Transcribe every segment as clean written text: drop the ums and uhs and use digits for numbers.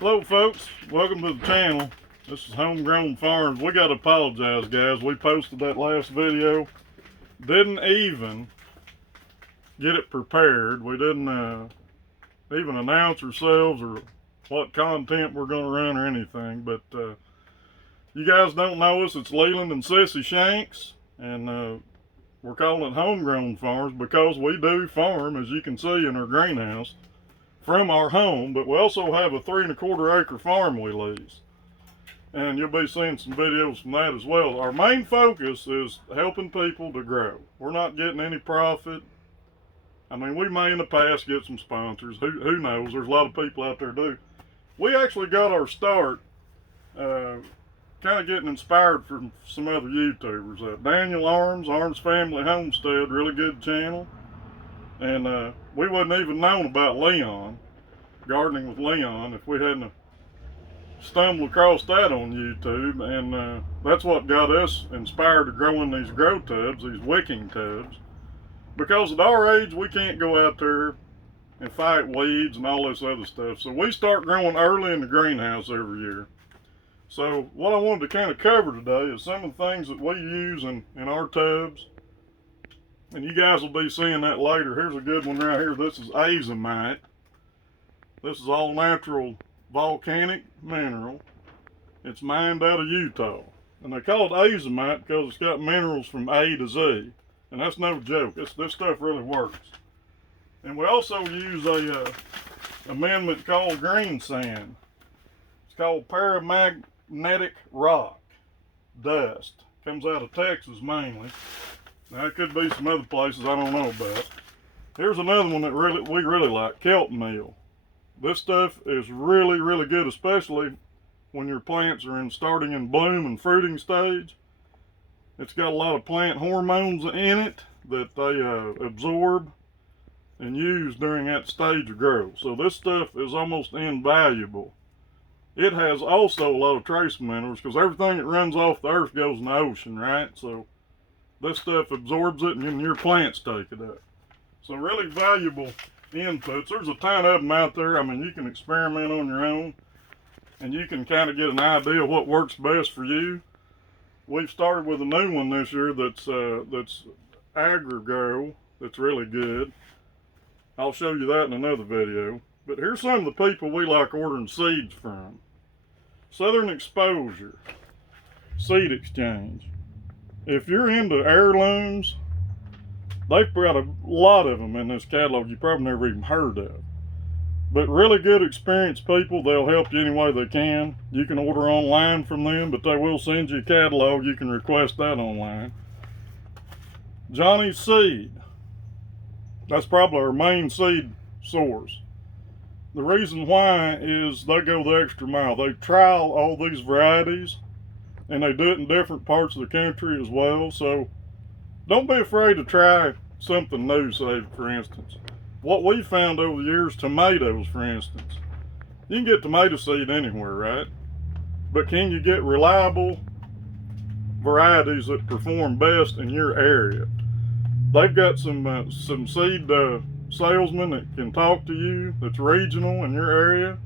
Hello folks, welcome to the channel. This is Homegrown Farms. We gotta apologize guys, we posted that last video, didn't even get it prepared. We didn't even announce ourselves or what content we're gonna run or anything, but you guys don't know us, it's Leland and Sissy Shanks, and we're calling it Homegrown Farms because we do farm, as you can see in our greenhouse, from our home, but we also have a 3¼ acre farm we lease. And you'll be seeing some videos from that as well. Our main focus is helping people to grow. We're not getting any profit. I mean, we may in the past get some sponsors. Who knows? There's a lot of people out there do. We actually got our start kind of getting inspired from some other YouTubers. Daniel Arms Family Homestead, really good channel. And we wouldn't even known about Leon, gardening with Leon, if we hadn't stumbled across that on YouTube. And that's what got us inspired to growing these grow tubs, these wicking tubs. Because at our age, we can't go out there and fight weeds and all this other stuff. So we start growing early in the greenhouse every year. So what I wanted to kind of cover today is some of the things that we use in our tubs. And you guys will be seeing that later. Here's a good one right here. This is azomite. This is all natural volcanic mineral. It's mined out of Utah. And they call it azomite because it's got minerals from A to Z. And that's no joke. This stuff really works. And we also use a amendment called green sand. It's called paramagnetic rock dust. Comes out of Texas mainly. Now it could be some other places I don't know about. Here's another one that we really like, kelp meal. This stuff is really, really good, especially when your plants are starting in bloom and fruiting stage. It's got a lot of plant hormones in it that they absorb and use during that stage of growth. So this stuff is almost invaluable. It has also a lot of trace minerals because everything that runs off the earth goes in the ocean, right? So this stuff absorbs it and your plants take it up. So really valuable inputs. There's a ton of them out there. I mean, you can experiment on your own and you can kind of get an idea of what works best for you. We've started with a new one this year that's AgriGrow, that's really good. I'll show you that in another video. But here's some of the people we like ordering seeds from. Southern Exposure, Seed Exchange. If you're into heirlooms, they've got a lot of them in this catalog you probably never even heard of. But really good experienced people, they'll help you any way they can. You can order online from them, but they will send you a catalog. You can request that online. Johnny's Seed. That's probably our main seed source. The reason why is they go the extra mile. They trial all these varieties and they do it in different parts of the country as well. So don't be afraid to try something new, say, for instance. What we found over the years, tomatoes, for instance. You can get tomato seed anywhere, right? But can you get reliable varieties that perform best in your area? They've got some seed salesmen that can talk to you, that's regional in your area.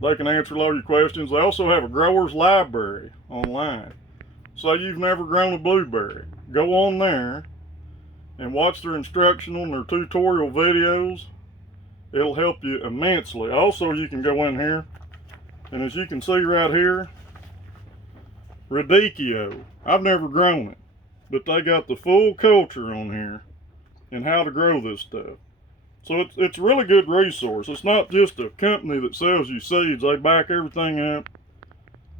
They can answer a lot of your questions. They also have a grower's library online. Say you've never grown a blueberry. Go on there and watch their instructional and their tutorial videos. It'll help you immensely. Also, you can go in here, and as you can see right here, Radicchio. I've never grown it, but they got the full culture on here and how to grow this stuff. So it's a really good resource. It's not just a company that sells you seeds. They back everything up.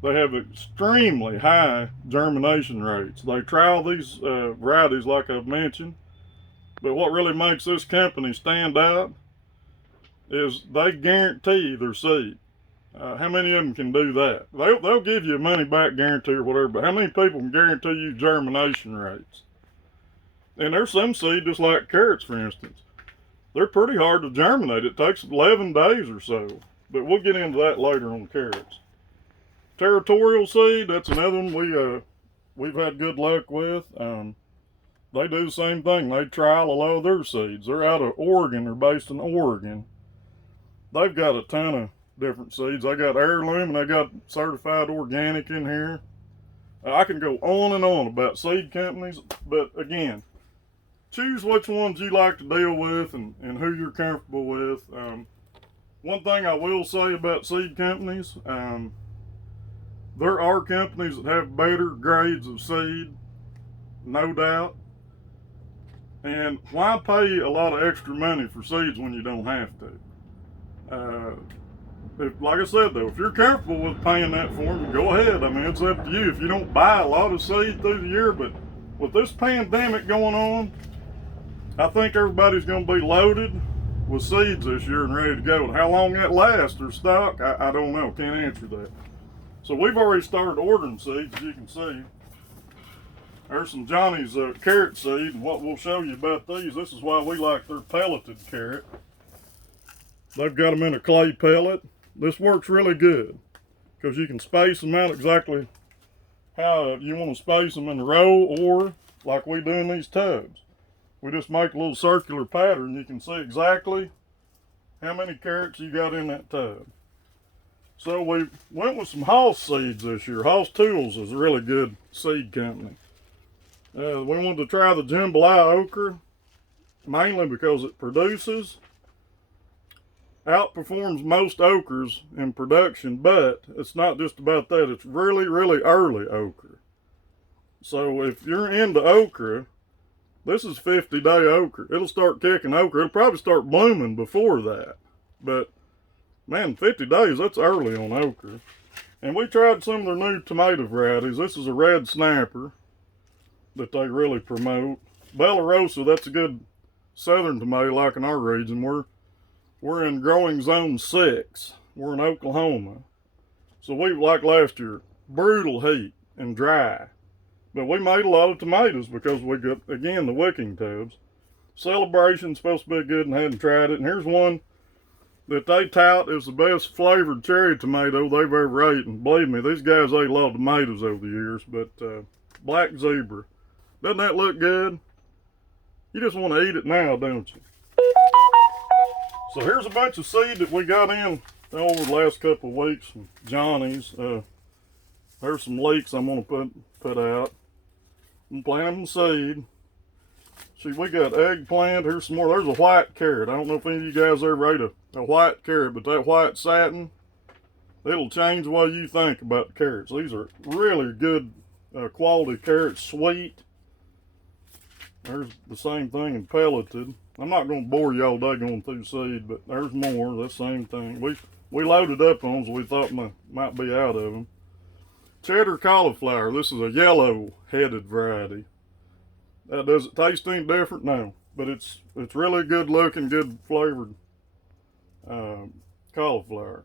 They have extremely high germination rates. They trial these varieties like I've mentioned. But what really makes this company stand out is they guarantee their seed. How many of them can do that? They'll give you a money back guarantee or whatever, but how many people can guarantee you germination rates? And there's some seed, just like carrots for instance, they're pretty hard to germinate. It takes 11 days or so, but we'll get into that later on carrots. Territorial seed, that's another one we've had good luck with. They do the same thing. They trial a lot of their seeds. They're out of Oregon. They're based in Oregon. They've got a ton of different seeds. I got heirloom and I got certified organic in here. I can go on and on about seed companies, but again, choose which ones you like to deal with and who you're comfortable with. One thing I will say about seed companies, there are companies that have better grades of seed, no doubt. And why pay a lot of extra money for seeds when you don't have to? Like I said though, if you're comfortable with paying that for them, go ahead. I mean, it's up to you. If you don't buy a lot of seed through the year, but with this pandemic going on, I think everybody's going to be loaded with seeds this year and ready to go. How long that lasts or stock, I don't know. Can't answer that. So we've already started ordering seeds, as you can see. There's some Johnny's carrot seed, and what we'll show you about these, this is why we like their pelleted carrot. They've got them in a clay pellet. This works really good because you can space them out exactly how you want to space them in a row, or like we do in these tubs. We just make a little circular pattern. You can see exactly how many carrots you got in that tub. So we went with some Hoss seeds this year. Hoss Tools is a really good seed company. We wanted to try the jambalaya okra, mainly because it outperforms most okras in production, but it's not just about that. It's really, really early okra. So if you're into okra, this is 50-day okra. It'll start kicking okra. It'll probably start blooming before that. But, man, 50 days, that's early on okra. And we tried some of their new tomato varieties. This is a red snapper that they really promote. Bella Rosa, that's a good southern tomato like in our region. We're in growing zone 6. We're in Oklahoma. So we, like last year, brutal heat and dry. But we made a lot of tomatoes because we got, again, the wicking tubs. Celebration's supposed to be good and hadn't tried it. And here's one that they tout is the best flavored cherry tomato they've ever ate. And believe me, these guys ate a lot of tomatoes over the years. But Black Zebra. Doesn't that look good? You just want to eat it now, don't you? So here's a bunch of seed that we got in over the last couple of weeks from Johnny's. There's some leeks I'm going to put out. I'm planting seed. See, we got eggplant. Here's some more. There's a white carrot. I don't know if any of you guys ever ate a white carrot, but that white satin, it'll change the way you think about carrots. These are really good quality carrots, sweet. There's the same thing in pelleted. I'm not going to bore you all day going through seed, but there's more. That same thing. We loaded up on them, so we thought might be out of them. Cheddar cauliflower. This is a yellow-headed variety. Does it taste any different? No, but it's really good looking, good flavored cauliflower.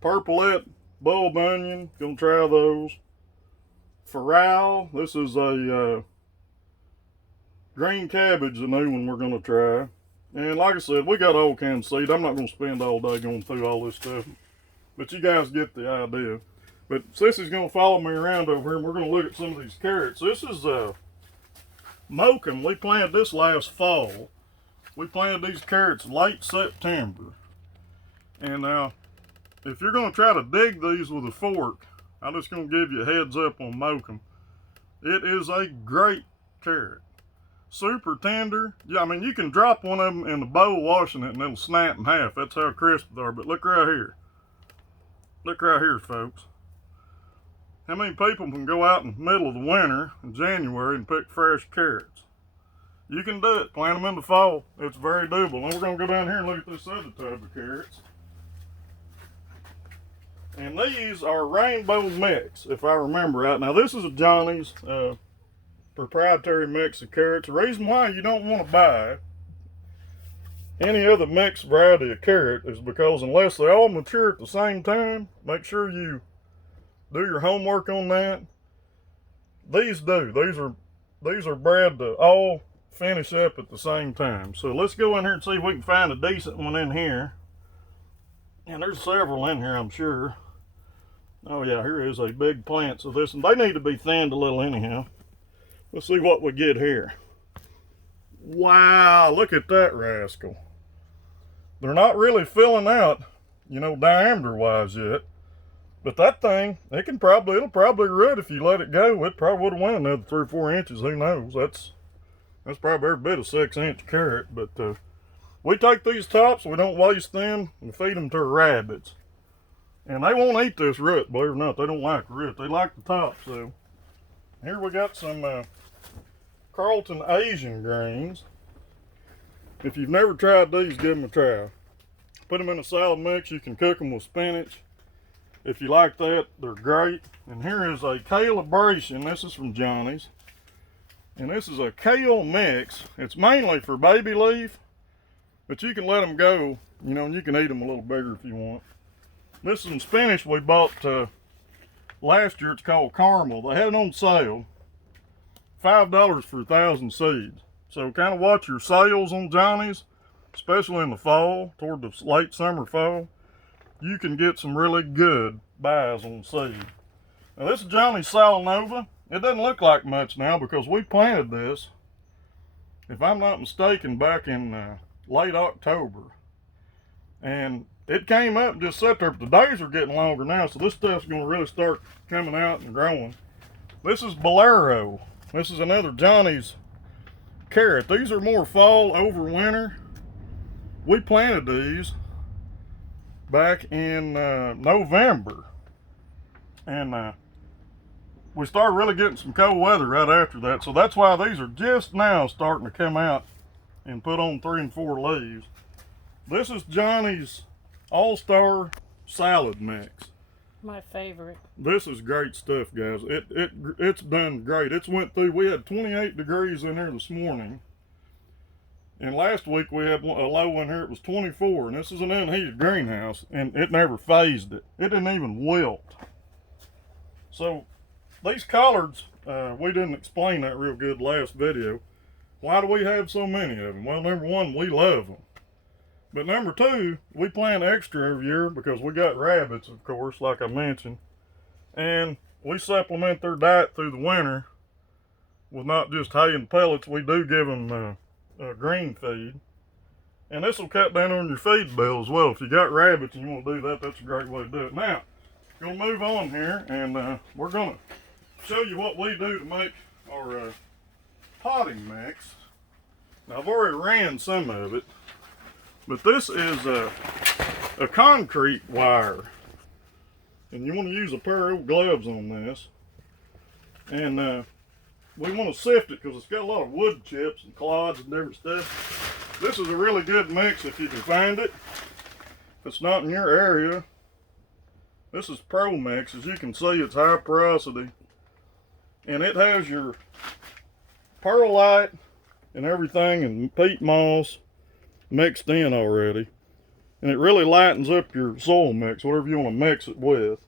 Purpleette bulb onion. Gonna try those. Farral. This is a green cabbage, the new one we're going to try. And like I said, we got all kinds of seed. I'm not going to spend all day going through all this stuff. But you guys get the idea. But Sissy's going to follow me around over here, and we're going to look at some of these carrots. This is Mokum. We planted this last fall. We planted these carrots late September. And now, if you're going to try to dig these with a fork, I'm just going to give you a heads up on Mokum. It is a great carrot. Super tender. Yeah, I mean, you can drop one of them in the bowl washing it and it'll snap in half. That's how crisp they are. But look right here. Look right here, folks. How many people can go out in the middle of the winter in January and pick fresh carrots? You can do it. Plant them in the fall. It's very doable. And we're going to go down here and look at this other tub of carrots. And these are rainbow mix, if I remember right. Now, this is a Johnny's proprietary mix of carrots. The reason why you don't want to buy any other mixed variety of carrot is because unless they all mature at the same time, make sure you do your homework on that. These do. These are bred to all finish up at the same time. So let's go in here and see if we can find a decent one in here. And there's several in here, I'm sure. Oh yeah, here is a big plant. So this, and they need to be thinned a little anyhow. Let's see what we get here. Wow, look at that rascal. They're not really filling out you know, diameter wise yet. But that thing, it'll probably root if you let it go. It probably would have went another 3 or 4 inches. Who knows? That's probably every bit a 6-inch carrot. But we take these tops, we don't waste them, and feed them to our rabbits. And they won't eat this root, believe it or not. They don't like the root. They like the top. So here we got some Carlton Asian greens. If you've never tried these, give them a try. Put them in a salad mix. You can cook them with spinach. If you like that, they're great. And here is a calibration. This is from Johnny's. And this is a kale mix. It's mainly for baby leaf, but you can let them go, you know, and you can eat them a little bigger if you want. This is some spinach we bought last year. It's called Caramel. They had it on sale. $5 for 1,000 seeds. So kind of watch your sales on Johnny's, especially in the fall, toward the late summer, fall. You can get some really good buys on seed. Now this is Johnny's Salanova. It doesn't look like much now because we planted this, if I'm not mistaken, back in late October. And it came up and just sat there, but the days are getting longer now, so this stuff's gonna really start coming out and growing. This is Bolero. This is another Johnny's carrot. These are more fall over winter. We planted these back in November, and we started really getting some cold weather right after that, so that's why these are just now starting to come out and put on 3 and 4 leaves. This is Johnny's All-Star Salad Mix. My favorite. This is great stuff, guys. It's done great. It's went through, we had 28 degrees in here this morning. And last week we had a low in here, it was 24, and this is an unheated greenhouse, and it never phased it. It didn't even wilt. So these collards, we didn't explain that real good last video. Why do we have so many of them? Well, number one, we love them. But number two, we plant extra every year because we got rabbits, of course, like I mentioned. And we supplement their diet through the winter with not just hay and pellets. We do give them green feed. And this will cut down on your feed bill as well. If you got rabbits and you want to do that, that's a great way to do it. Now, we're going to move on here, and we're going to show you what we do to make our potting mix. Now, I've already ran some of it, but this is a concrete wire. And you want to use a pair of gloves on this. And we want to sift it because it's got a lot of wood chips and clods and different stuff. This is a really good mix if you can find it. If it's not in your area, this is Pro Mix. As you can see, it's high porosity. And it has your perlite and everything and peat moss mixed in already. And it really lightens up your soil mix, whatever you want to mix it with.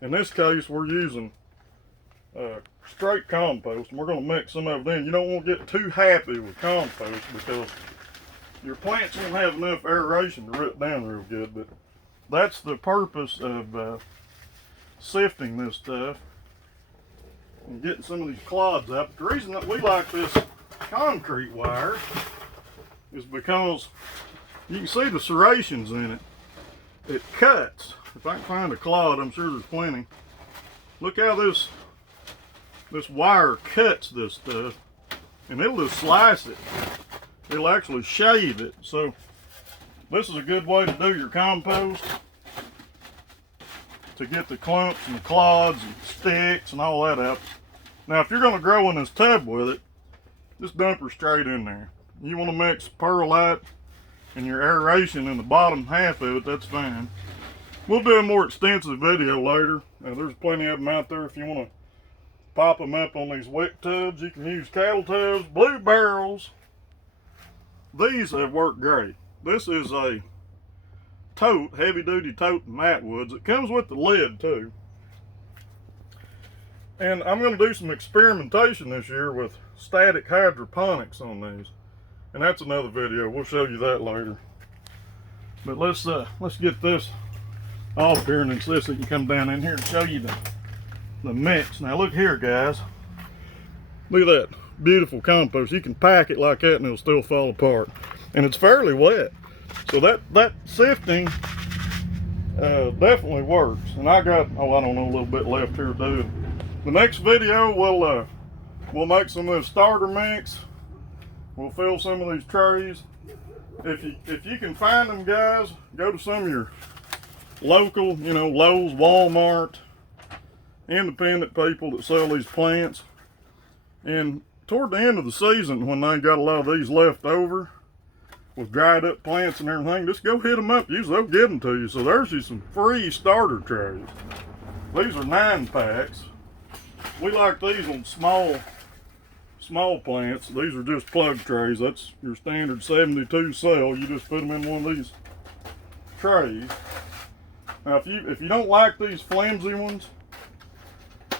In this case, we're using straight compost, and we're going to mix some of it in. You don't want to get too happy with compost because your plants won't have enough aeration to root down real good. But that's the purpose of sifting this stuff and getting some of these clods out. But the reason that we like this concrete wire is because you can see the serrations in it. It cuts. If I can find a clod, I'm sure there's plenty. Look how this wire cuts this stuff, and it'll just slice it. It'll actually shave it. So this is a good way to do your compost, to get the clumps and the clods and sticks and all that out. Now, if you're going to grow in this tub with it, just dump her straight in there. You want to mix perlite and your aeration in the bottom half of it, that's fine. We'll do a more extensive video later. There's plenty of them out there if you want to pop them up on these wick tubs. You can use cattle tubs, blue barrels. These have worked great. This is a tote, heavy duty tote in Mattwoods. It comes with the lid too. And I'm going to do some experimentation this year with static hydroponics on these. And that's another video. We'll show you that later. But let's get this off here, and then Sissy can come down in here and show you the mix. Now look here, guys. Look at that beautiful compost. You can pack it like that and it'll still fall apart. And it's fairly wet. So that sifting definitely works. And I got, oh, I don't know, a little bit left here to do. The next video, we'll make some of this starter mix. We'll fill some of these trays. If you can find them, guys, go to some of your local, you know, Lowe's, Walmart, independent people that sell these plants. And toward the end of the season, when they got a lot of these left over with dried up plants and everything, just go hit them up. Usually they'll give them to you. So there's you some free starter trays. These are 9-packs. We like these on small plants. These are just plug trays. That's your standard 72 cell. You just put them in one of these trays. Now if you don't like these flimsy ones,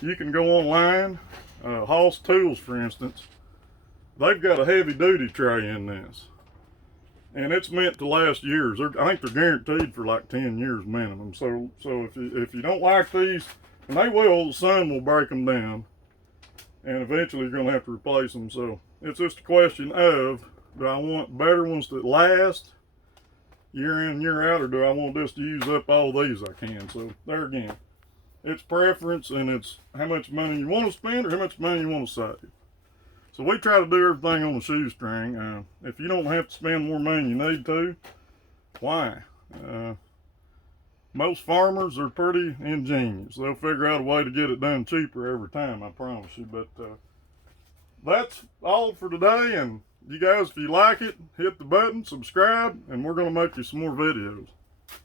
you can go online. Hoss Tools, for instance, they've got a heavy duty tray in this, and it's meant to last years. I think they're guaranteed for like 10 years minimum. So if you don't like these, and they will, the sun will break them down, and eventually you're going to have to replace them. So it's just a question of, do I want better ones that last year in, year out, or do I want just to use up all these I can? So there again, it's preference, and it's how much money you want to spend or how much money you want to save. So we try to do everything on the shoestring. If you don't have to spend more money you need to, why? Most farmers are pretty ingenious. They'll figure out a way to get it done cheaper every time, I promise you. But that's all for today. And you guys, if you like it, hit the button, subscribe, and we're going to make you some more videos.